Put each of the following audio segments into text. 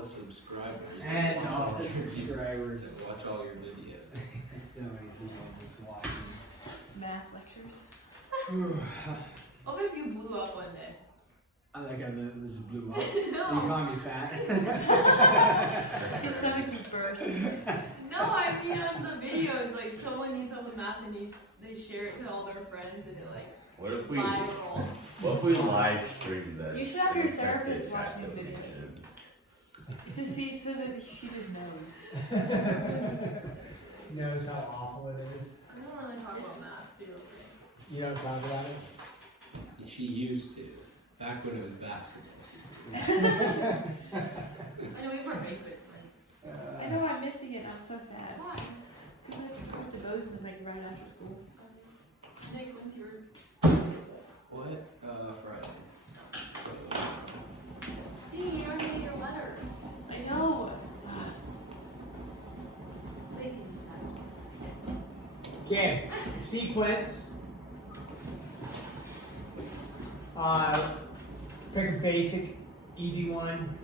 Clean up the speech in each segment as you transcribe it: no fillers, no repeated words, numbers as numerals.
the subscribers. And all the subscribers. That watch all your videos. So many people just watching. Math lectures. What if you blew up one day? I like how this just blew up. No. You call me fat? His stomach just burst. No, I mean on the videos, like someone needs help with math and they share it to all their friends and it like What if we live stream this? You should have your therapist watch these videos. To see, so that she just knows. Knows how awful it is. I don't really talk about math too. You don't talk about it? She used to, back when it was basketball season. I know we were banquets, but I know I'm missing it. I'm so sad. why? Because I have to go to Bozeman like right after school. Nick, what's your What? Friday. Dang, you don't get your letter. I know. Bacon satisfying. Okay, sequence. Pick a basic, easy one.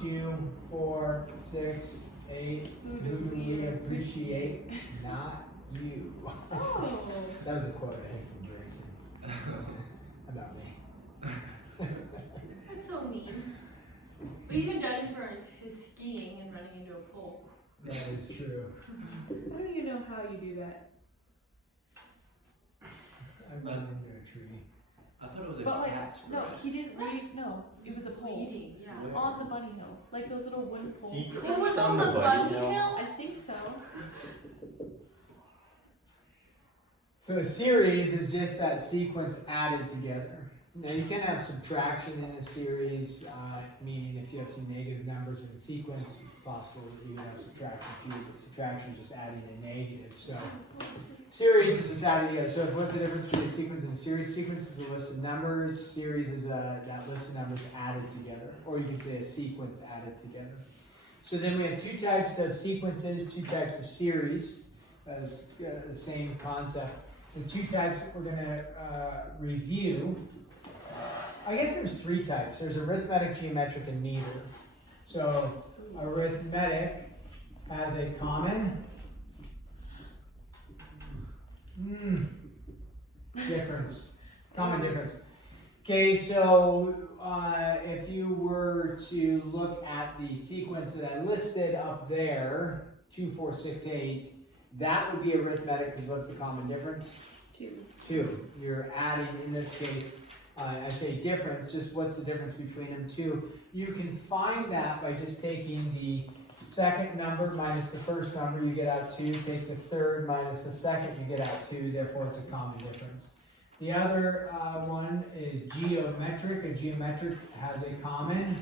2, 4, 6, 8. Who do we appreciate? Not you. Oh. That was a quote I think from Grayson about me. That's so mean. But you can judge him for his skiing and running into a pole. That is true. I don't even know how you do that. I run into a tree. I thought it was a But like, cat's no, breath. he didn't read. No, it was a pole. Eating, yeah. Where? On the bunny hill, like those little wooden poles. He- It was Some on the of the bunny bunny hill. hill? I think so. So a series is just that sequence added together. Now you can have subtraction in a series, meaning if you have some negative numbers in the sequence, it's possible that you can have subtraction too, but subtraction is just adding a negative. So series is just adding together. So what's the difference between a sequence and a series? Sequence is a list of numbers, series is that list of numbers added together. Or you could say a sequence added together. So then we have two types of sequences, two types of series, as the same concept. The two types that we're going to review, I guess there's three types. There's arithmetic, geometric, and neither. So arithmetic has a common difference. Common difference. Okay, so if you were to look at the sequence that I listed up there, 2, 4, 6, 8, that would be arithmetic, because what's the common difference? 2. 2. You're adding, in this case, I say difference, just what's the difference between them 2? You can find that by just taking the second number minus the first number, you get out 2. Take the third minus the second, you get out 2. Therefore, it's a common difference. The other one is geometric. A geometric has a common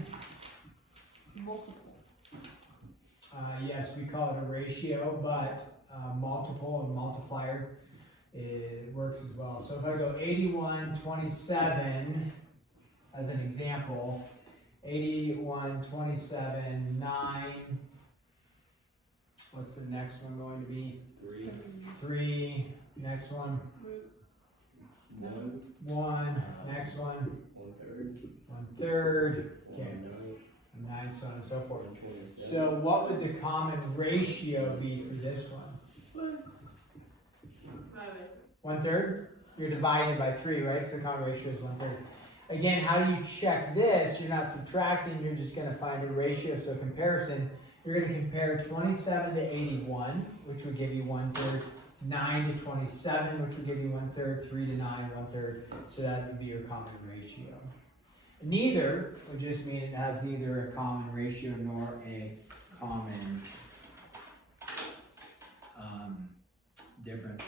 Multiple. yes, we call it a ratio, but multiple and multiplier, it works as well. So if I go 81, 27 as an example, 81, 27, 9, what's the next one going to be? 3, next one, 1, next one, 1/3, okay, 9, so on and so forth. So what would the common ratio be for this one? 1/3? You're dividing by 3, right? So the common ratio is 1/3. Again, how do you check this? You're not subtracting, you're just going to find a ratio. So comparison, you're going to compare 27 to 81, which would give you 1/3, 9 to 27, which would give you 1/3, 3 to 9, 1/3. So that would be your common ratio. Neither would just mean it has neither a common ratio nor a common difference.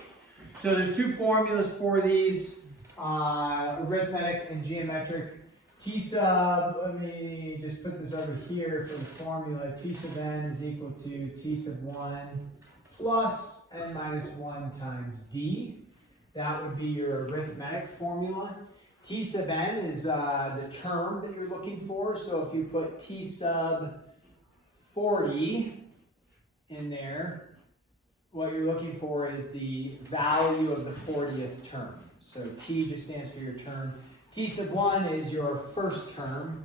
So there's two formulas for these, arithmetic and geometric. T sub, let me just put this over here for the formula. T sub n is equal to T sub 1 plus n minus 1 times d. That would be your arithmetic formula. T sub n is the term that you're looking for. So if you put T sub 40 in there, what you're looking for is the value of the 40th term. So T just stands for your term. T sub 1 is your first term.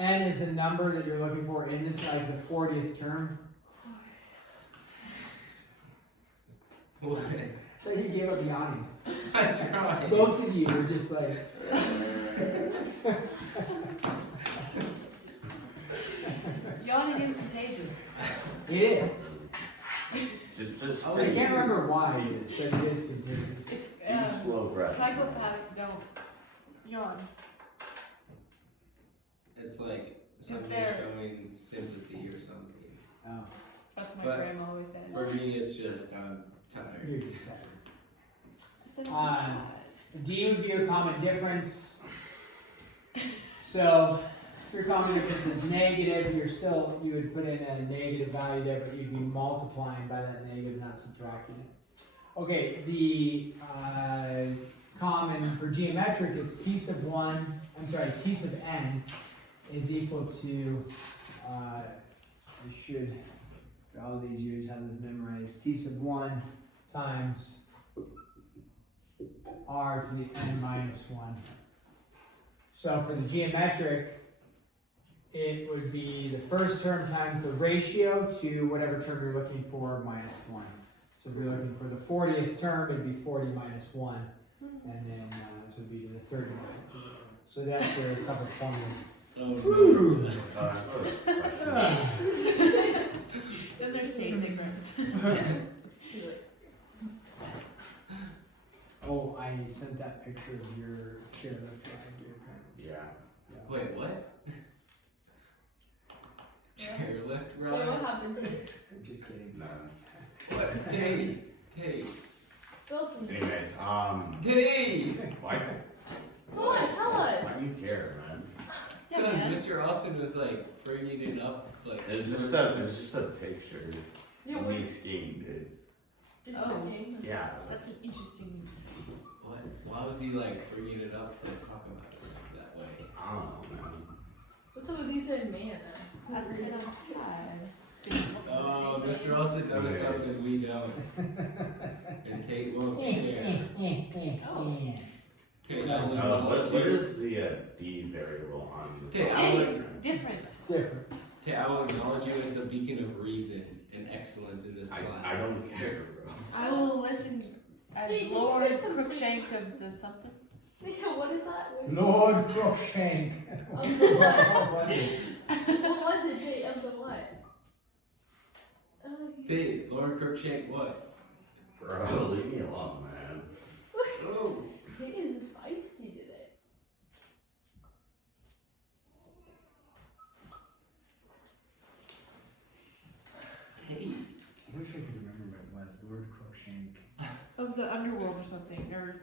n is the number that you're looking for in the 40th term. What? So he gave up yawning. I tried. Both of you were just like. Yawning is contagious. It is. Just I can't remember why it is, but it is contagious. It's, deep, slow breath. psychopaths don't yawn. It's like something they're- showing sympathy or something. Oh, That's what my But- grandma always said. For me, it's just I'm tired. you're just tired. I said, D would be your common difference. So if your common difference is negative, you would put in a negative value there, but you'd be multiplying by that negative, not subtracting it. Okay, the common for geometric, it's t sub n is equal to, I should, for all these years have this memorized, t sub 1 times r to the n minus 1. So for the geometric, it would be the first term times the ratio to whatever term you're looking for minus 1. So if you're looking for the 40th term, it'd be 40 minus 1. And then this would be to the 39th. So that's your couple of formulas. Oh, Then there's state difference. Oh, I sent that picture of your chairlift ride to your parents. Yeah. Wait, what? Chairlift Wait, ride? what happened to you? Just kidding. No. What? Tate. Wilson. Anyways, Tate! why? Come on, tell us. Why do you care, man? Yeah, Because man. Mr. Austin was like bringing it up, like. It was just a picture Yeah, of what? me skiing, dude. Just Oh. this game. Yeah. That's an interesting. What? Why was he like bringing it up, like talking about it that way? I don't know, man. What's up with you saying man? That's an odd. Oh, Mr. Austin knows something we don't. And Tate won't share. Tate, I will What acknowledge you. is the D variable on the Okay, top? Difference. Difference. Tate, I will acknowledge you as the beacon of reason and excellence in this class. I don't care, bro. I will listen as Hey, Lord that's some Crookshank of the something. Yeah, what is that? What, Lord Crookshank. of the what? What was it, Jay? Of the what? Tate, Lord Crookshank, what? Bro, leave me alone, man. Oh. Jay is feisty today. Tate. I wish I could remember what it was. Lord Crookshank. Of the underworld or something. Or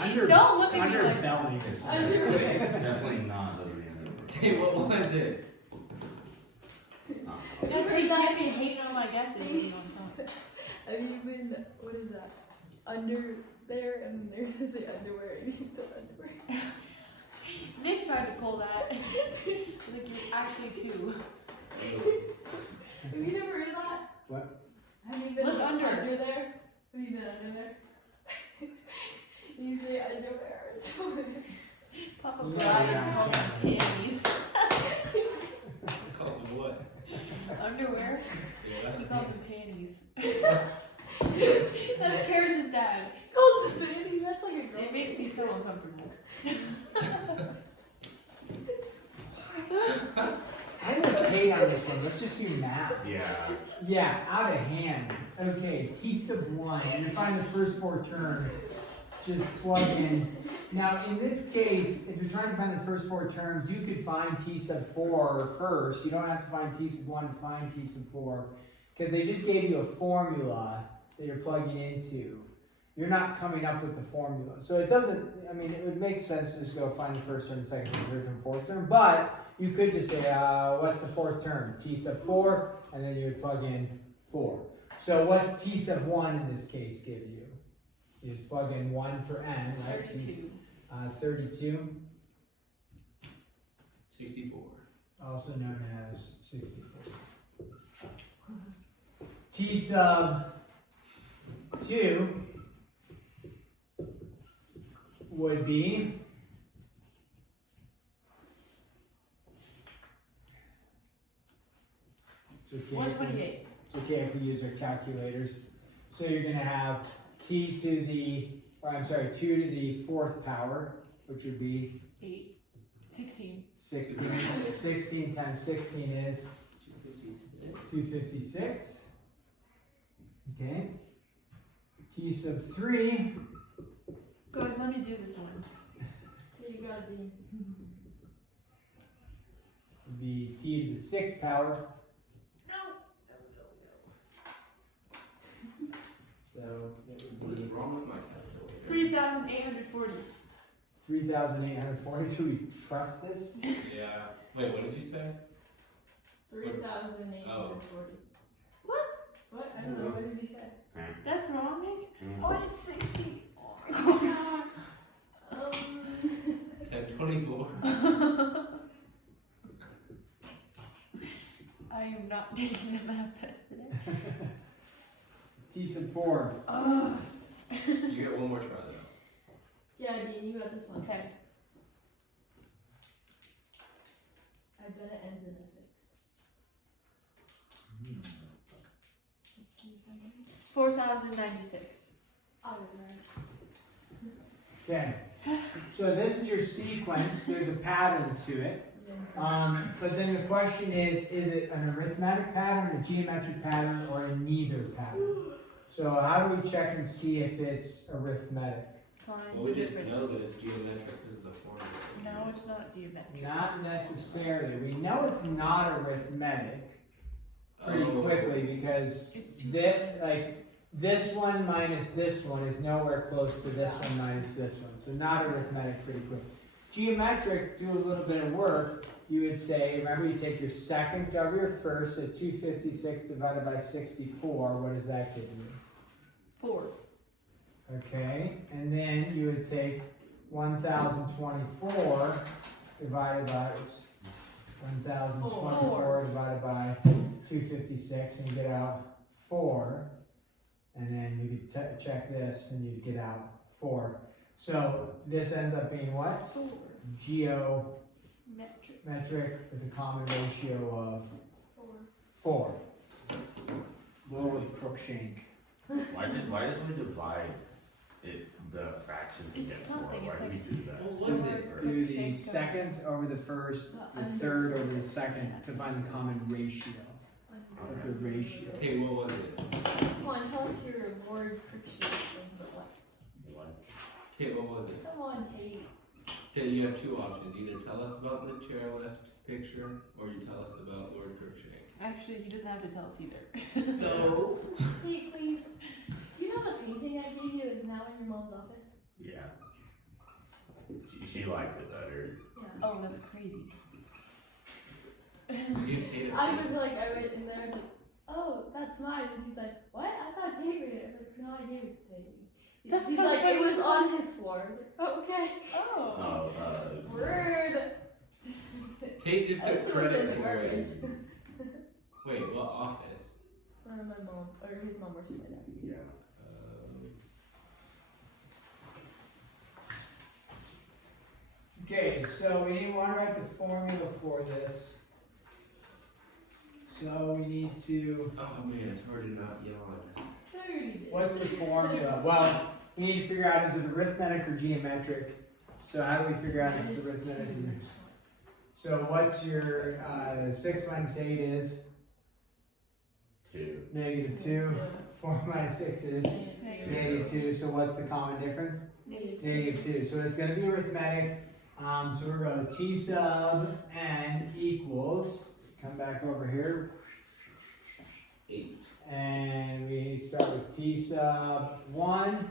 Under, don't look at me like underbelly or something. Underwear. It's definitely not the Tate, what was it? Yeah, you can't be hating on my guesses. You know, Have you been, what is that? Under there, and there's this underwear, and he said underwear. Nick tried to pull that. Like you're actually two. Have you never heard of that? What? Have you been Look under. there? Have you been under there? You say underwear. Papa Yeah, Brian yeah. calls them panties. Call him what? Underwear? He Yeah. calls them panties. That's Karis' dad. Calls it baby, that's like a girl. It makes me so uncomfortable. I'm gonna pay on this one. Let's just do math. Yeah. Yeah, out of hand. Okay, t sub 1. And to find the first 4 terms, just plug in. Now, in this case, if you're trying to find the first 4 terms, you could find t sub 4 first. You don't have to find t sub 1 to find t sub 4. Because they just gave you a formula that you're plugging into. You're not coming up with the formula. So it doesn't, I mean, it would make sense to just go find the first term, the second term, third term, fourth term. But you could just say, what's the 4th term? T sub 4, and then you would plug in 4. So what's t sub 1 in this case give you? You just plug in 1 for n, right? 32. 32, 64. also known as 64. T sub 2 would be okay if we use our calculators. So you're gonna have t to the, 2 to the 4th power, which would be 8, 16. 16. 16 times 16 is 256. Okay. T sub 3. Guys, let me do this one. Yeah, you gotta be. Would be t to the 6th power. So it What would is be wrong with my calculator? 3,840. 3,840. Do we trust this? Yeah. Wait, what did you say? 3,840. What? I don't know. What did he say? That's wrong, Nick? Oh, I did 60. Oh, At 24. I am not taking a math test today. T sub 4. You get one more try though. Yeah, Dean, you got this one. Okay. I bet it ends in a 6. Let's see if I can. 4,096. I was right. Okay. So this is your sequence. There's a pattern to it. But then the question is it an arithmetic pattern, a geometric pattern, or a neither pattern? So how do we check and see if it's arithmetic? Find Well, we the just difference. know that it's geometric because of the formula. No, it's not geometric. Not necessarily. We know it's not arithmetic pretty Oh. quickly because It's this one minus this one is nowhere close to this one minus this one. So not arithmetic pretty quick. Geometric, do a little bit of work. You would say, remember you take your second over your first, so 256 divided by 64, what does that give you? 4. Okay, and then you would take 1024 divided by 1024 divided by 256, and you get out 4. And then you could check this, and you'd get out 4. So this ends up being what? 4. Geometric with a common ratio of 4. 4. Little with Crookshank. Why did we divide the fraction to It's get 4? something, Why it's did we do that? What was it? Do the second over the first, the third over the second to find the common ratio. With the ratio. Hey, what was it? Come on, tell us your Lord Crickshake thing, but what? What? Tate, what was it? Come on, Tate. Tate, you have two options. Either tell us about the chairlift picture, or you tell us about Lord Crookshank. Actually, he doesn't have to tell us either. No. Tate, please. Do you know the painting I gave you is now in your mom's office? Yeah. She liked it better. Yeah. Oh, that's crazy. You hate it. I was like, I went in there, I was like, oh, that's mine. And she's like, what? I thought Tate made it. I was like, no, I gave it to Tate. That's She's so like, funny. it was on his floor. I was like, oh, okay. Oh. Oh, Word. Tate just I took think it was in credit the for garbage. it. Wait, what office? My mom, or his mom works right now. yeah. Okay, so we need to write the formula for this. So we need to, Oh man, it's hard to not yawn. 30 days. what's the formula? Well, we need to figure out is it arithmetic or geometric. So how do we figure out if it's arithmetic? So what's your 6 minus 8 is 2. negative 2. 4 minus 6 is negative 2. So what's the common difference? Negative 2. So it's going to be arithmetic. So we're going to T sub n equals, come back over here, 8. and we start with T sub 1.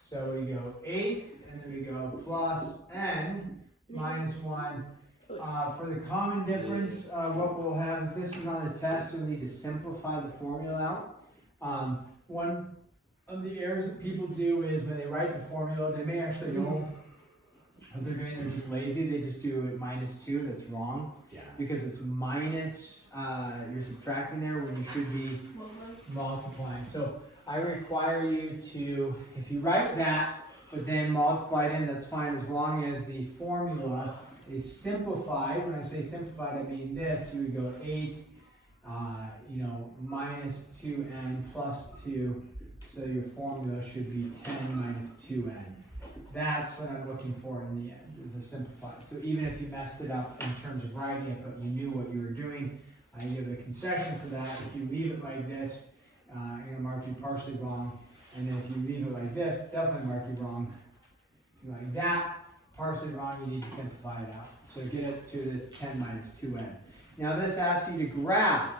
So we go 8, and then we go plus n minus 1. For the common difference, what we'll have, if this is on the test, you'll need to simplify the formula out. One of the errors that people do is when they write the formula, they may actually know what they're doing, they're just lazy, they just do it minus 2, that's wrong. Yeah. Because it's minus, you're subtracting there when you should be multiplying. So I require you to, if you write that, but then multiply it in, that's fine, as long as the formula is simplified. When I say simplified, I mean this. You would go 8 you know, minus 2n plus 2, so your formula should be 10 minus 2n. That's what I'm looking for in the end, is a simplified. So even if you messed it up in terms of writing it, but you knew what you were doing, I give a concession for that. If you leave it like this, I'm going to mark you partially wrong. And then if you leave it like this, definitely mark you wrong. Like that, partially wrong, you need to simplify it out. So get it to the 10 minus 2n. Now this asks you to graph,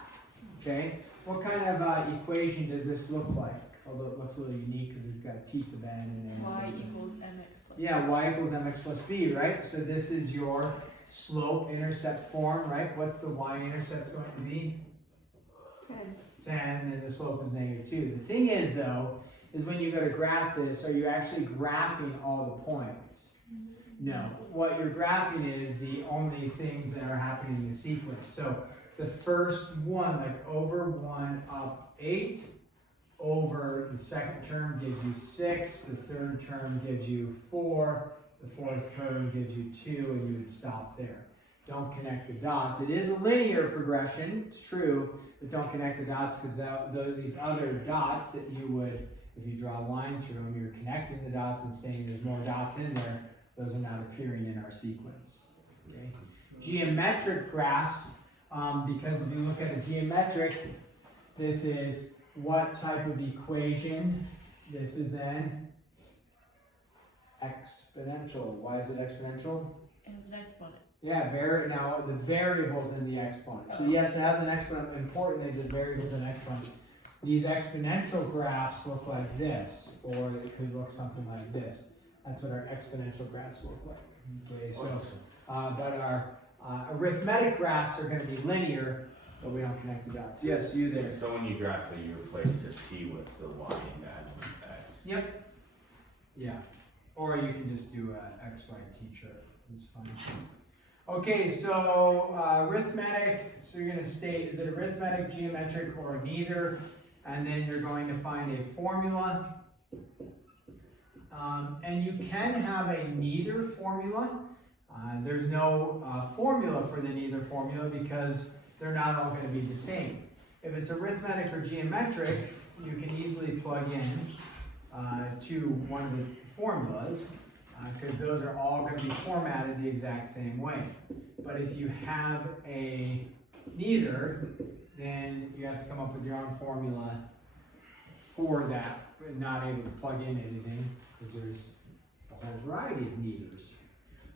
okay? What kind of equation does this look like? Although it looks a little unique because it's got t sub n in there. Y equals mx plus. Yeah, y equals mx plus b, right? So this is your slope-intercept form, right? What's the y-intercept going to be? 10, and the slope is -2. The thing is, though, is when you go to graph this, are you actually graphing all the points? No. What you're graphing is the only things that are happening in the sequence. So the first one, like over 1 up 8, over the second term gives you 6, the third term gives you 4, the fourth term gives you 2, and you would stop there. Don't connect the dots. It is a linear progression, it's true, but don't connect the dots because these other dots that you would, if you draw a line through them, you're connecting the dots and saying there's more dots in there, those are not appearing in our sequence. Okay? Geometric graphs, because if you look at a geometric, this is what type of equation? This is an exponential. Why is it exponential? And it's an exponent. Yeah, now the variable's in the exponent. So yes, it has an exponent. Importantly, the variable's an exponent. These exponential graphs look like this, or it could look something like this. That's what our exponential graphs look like. Okay, so, but our arithmetic graphs are going to be linear, but we don't connect the dots. Yes, you there. So when you graph it, you replace this t with the y and add x. Yep. Yeah. Or you can just do a x, y, t chart. It's fine. Okay, so arithmetic, so you're going to state, is it arithmetic, geometric, or neither? And then you're going to find a formula. And you can have a neither formula. There's no formula for the neither formula because they're not all going to be the same. If it's arithmetic or geometric, you can easily plug in to one of the formulas because those are all going to be formatted the exact same way. But if you have a neither, then you have to come up with your own formula for that, not able to plug in anything because there's a whole variety of neithers.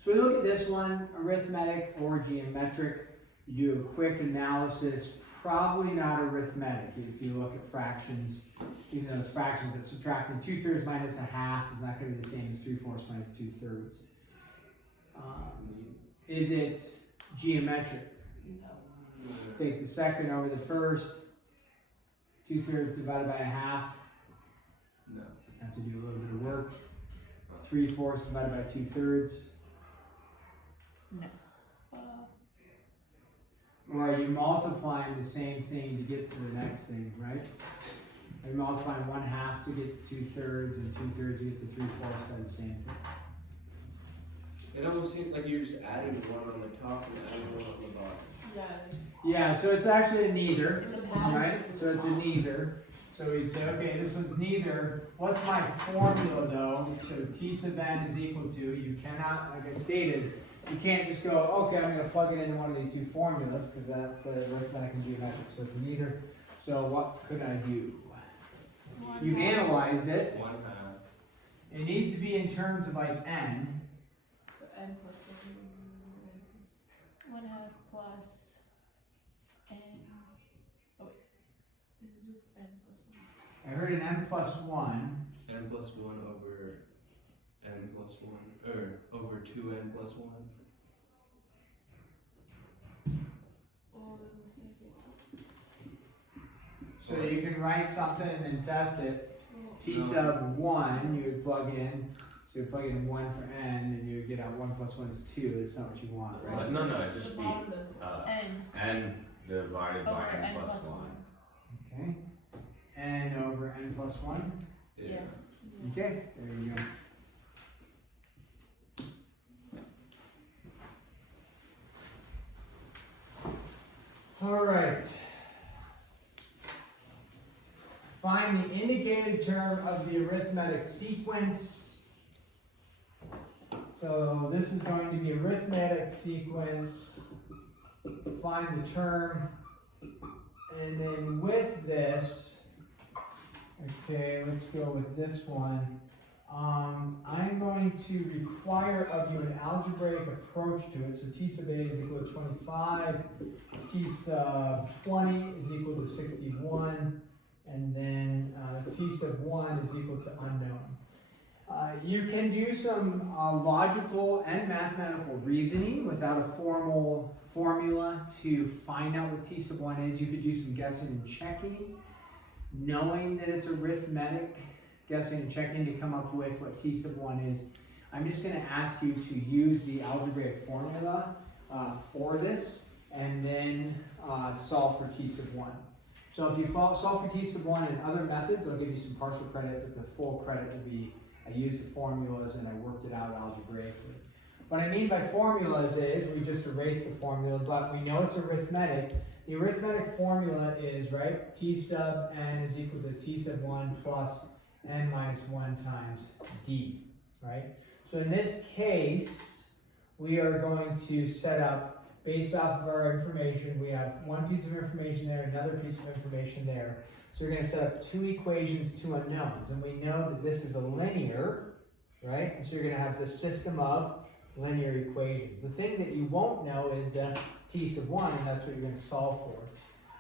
So we look at this one, arithmetic or geometric. You do a quick analysis, probably not arithmetic if you look at fractions, even though it's fractions, but subtracting 2/3 minus 1/2 is not going to be the same as 3/4 minus 2/3. Is it geometric? No. Take the second over the first, 2/3 divided by 1/2. No. Have to do a little bit of work. 3/4 divided by 2/3. No. Or are you multiplying the same thing to get to the next thing, right? Are you multiplying 1/2 to get to 2/3 and 2/3 to get to 3/4 by the same thing? It almost seems like you're just adding one on the top and adding one on the bottom. Yeah. Yeah, so it's actually a neither, It's a pattern. right? So it's a neither. So we'd say, okay, this one's neither. What's my formula though? So t sub n is equal to, you cannot, like I stated, you can't just go, okay, I'm going to plug it into one of these two formulas because that's arithmetic and geometric, so it's neither. So what could I do? You've analyzed it. 1/2. It needs to be in terms of like n. So n plus 1/2 plus n. Oh wait. is it just n plus 1? I heard an n plus 1. N plus 1 over n plus 1, or over 2n plus 1. Oh, there's a second. So you can write something and then test it. Oh, T sub 1 you would plug in. So you plug in 1 for n and you would get out 1 plus 1 is 2. That's not what you want, right? No, it'd just the be bottom doesn't. N. n divided by Over n n plus plus 1. 1. Okay. N over n plus 1. Yeah. Okay, there you go. All right. indicated term of the arithmetic sequence. So this is going to be arithmetic sequence. Find the term. And then with this, okay, let's go with this one. I'm going to require of you an algebraic approach to it. So T sub A is equal to 25, T sub 20 is equal to 61, and then T sub 1 is equal to unknown. You can do some logical and mathematical reasoning without a formal formula to find out what T sub 1 is. You could do some guessing and checking, knowing that it's arithmetic, guessing and checking to come up with what T sub 1 is. I'm just going to ask you to use the algebraic formula for this and then solve for T sub 1. So if you solve for T sub 1 in other methods, I'll give you some partial credit, but the full credit will be I used the formulas and I worked it out algebraically. What I mean by formulas is we just erase the formula, but we know it's arithmetic. The arithmetic formula is, right, T sub n is equal to T sub 1 plus n minus 1 times d, right? So in this case, we are going to set up, based off of our information, we have one piece of information there, another piece of information there. So we're going to set up two equations, two unknowns, and we know that this is a linear, right? And so you're going to have this system of linear equations. The thing that you won't know is the T sub 1, and that's what you're going to solve for.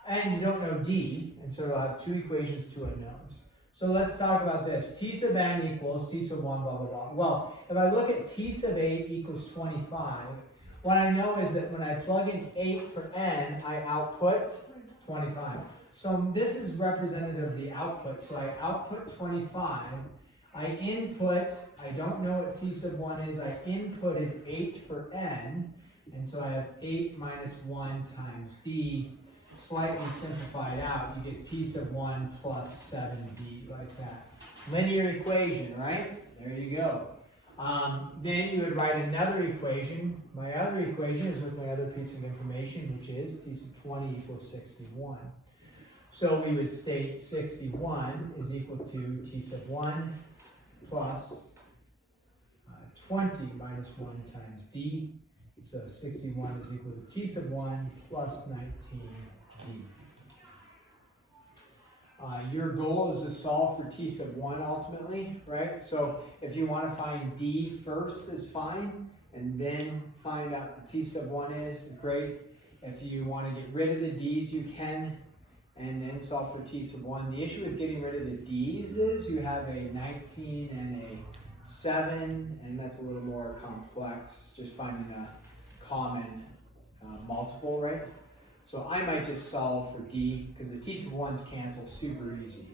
And you don't know d, and so you'll have two equations, two unknowns. So let's talk about this. T sub n equals T sub 1, blah, blah, blah. Well, if I look at T sub 8 equals 25, what I know is that when I plug in 8 for n, I output 25. So this is representative of the output. So I output 25. I input, I don't know what T sub 1 is, I inputted 8 for n, and so I have 8 minus 1 times d. Slightly simplified out, you get T sub 1 plus 7d, like that. Linear equation, right? There you go. Then you would write another equation. My other equation is with my other piece of information, which is T sub 20 equals 61. So we would state 61 is equal to T sub 1 plus 20 minus 1 times d. So 61 is equal to T sub 1 plus 19d. Your goal is to solve for T sub 1 ultimately, right? So if you want to find d first is fine, and then find out what T sub 1 is, great. If you want to get rid of the d's, you can, and then solve for T sub 1. The issue with getting rid of the d's is you have a 19 and a 7, and that's a little more complex, just finding a common multiple, right? So I might just solve for d, because the T sub 1's cancel super easy.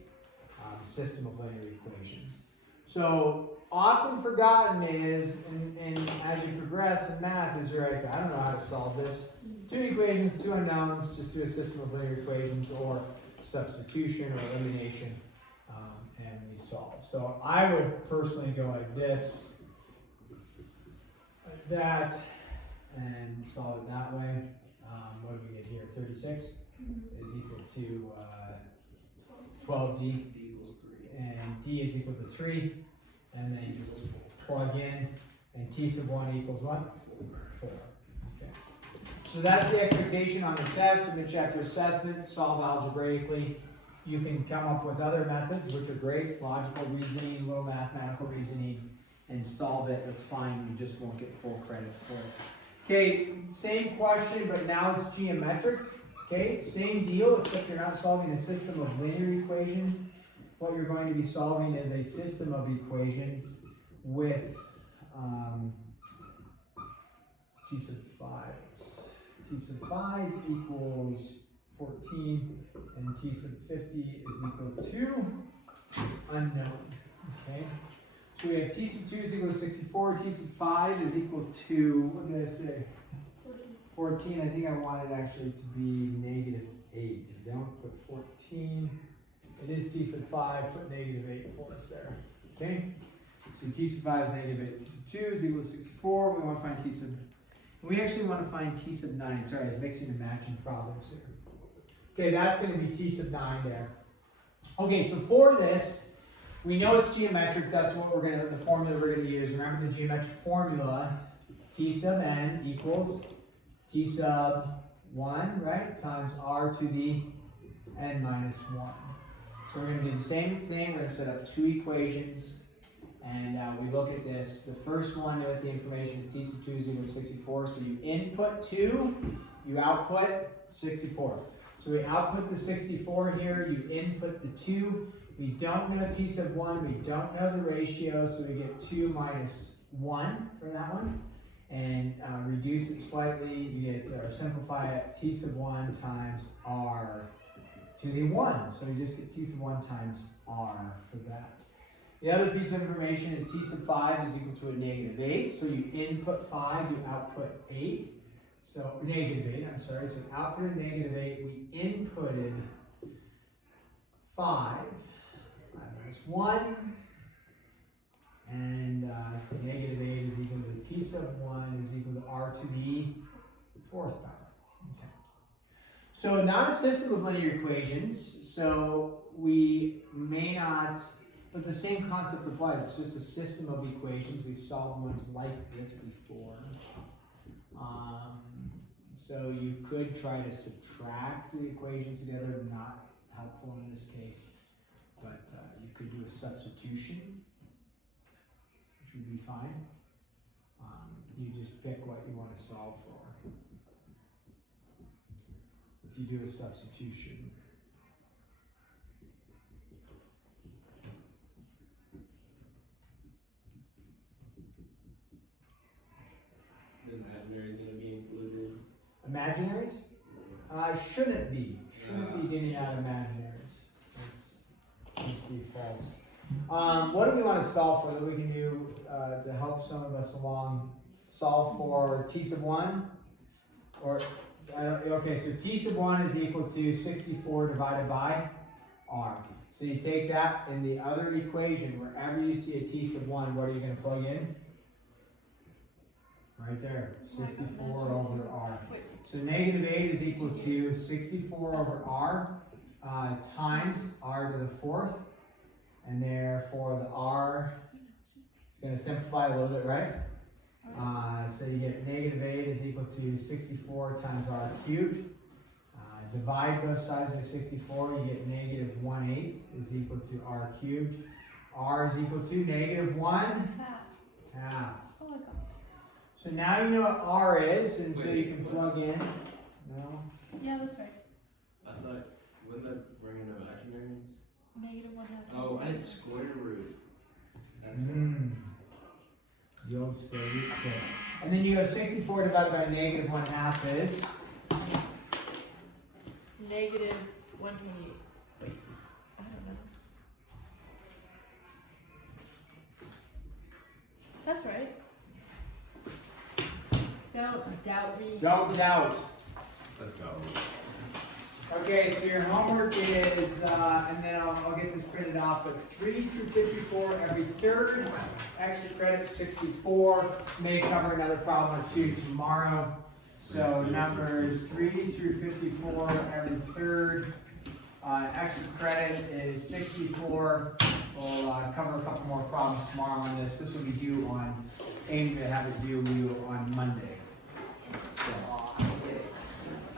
System of linear equations. So often forgotten is, and as you progress in math, is you're like, I don't know how to solve this. Two equations, two unknowns, just do a system of linear equations or substitution or elimination, and we solve. So I would personally go like this, like that, and solve it that way. What do we get here? 36 is equal to 12d, D equals 3. and d is equal to 3, and then you just plug in, and T sub 1 equals what? 4. Okay. So that's the expectation on the test. We're going to check your assessment, solve algebraically. You can come up with other methods, which are great, logical reasoning, a little mathematical reasoning, and solve it. That's fine. You just won't get full credit for it. Okay, same question, but now it's geometric. Okay, same deal, except you're not solving a system of linear equations. What you're going to be solving is a system of equations with T sub 5. T sub 5 equals 14, and T sub 50 is equal to unknown. Okay. So we have T sub 2 is equal to 64, T sub 5 is equal to, what did I say? 14. I think I want it actually to be negative 8. Don't put 14. It is T sub 5, put negative 8 for us there. Okay? So T sub 5 is negative 8. T sub 2 is equal to 64. We want to find T sub, we actually want to find T sub 9. Sorry, I was mixing and matching problems here. Okay, that's going to be T sub 9 there. Okay, so for this, we know it's geometric, that's what the formula we're gonna use. Remember the geometric formula, T sub n equals T sub 1, right, times r to the n minus 1. So we're gonna do the same thing, we're gonna set up two equations, and we look at this. The first one with the information is T sub 2 is equal to 64, so you input 2, you output 64. So we output the 64 here, you input the 2, we don't know T sub 1, we don't know the ratio, so we get 2 minus 1 for that one. And reduce it slightly, you get, or simplify it, T sub 1 times r to the 1. So you just get T sub 1 times r for that. The other piece of information is T sub 5 is equal to a negative 8. So you input 5, you output 8. So negative 8, I'm sorry. So output negative 8, we inputted 5 minus 1. And so negative 8 is equal to T sub 1 is equal to r to the 4th power. Okay. So not a system of linear equations, so we may not, but the same concept applies. It's just a system of equations. We've solved ones like this before. So you could try to subtract the equations together, not helpful in this case, but you could do a substitution, which would be fine. You just pick what you want to solve for. If you do a substitution. Is imaginary going to be included? Imaginaries? Shouldn't be. Shouldn't be getting out imaginaries. That seems to be false. What do we want to solve for that we can do to help some of us along? Solve for T sub 1? Or, okay, so T sub 1 is equal to 64 divided by r. So you take that in the other equation, wherever you see a T sub 1, what are you going to plug in? Right there, 64 over r. So negative 8 is equal to 64 over r times r to the 4th. And therefore the r is going to simplify a little bit, right? So you get negative 8 is equal to 64 times r cubed. Divide both sides by 64, you get negative 1/8 is equal to r cubed. R is equal to negative 1 half. Oh my god. So now you know what r is, and so you can plug in. No? Yeah, that's right. I thought, wouldn't that bring in imaginaries? Negative 1 half. Oh, I had square root. That's The old square root trick. And then you have 64 divided by negative 1/2 is? Negative 128. Wait, I don't know. That's right. Don't doubt me. Don't doubt. Let's go. Okay, so your homework is, and then I'll get this printed off, but 3 through 54 every third, extra credit 64, may cover another problem or two tomorrow. So numbers 3 through 54 every third, extra credit is 64. We'll cover a couple more problems tomorrow on this. This will be due on, aim to have it due on Monday. So,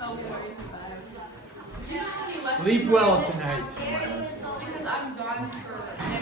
Oh, boy, you know how many lessons sleep are well this tonight. day? Because I'm gone for next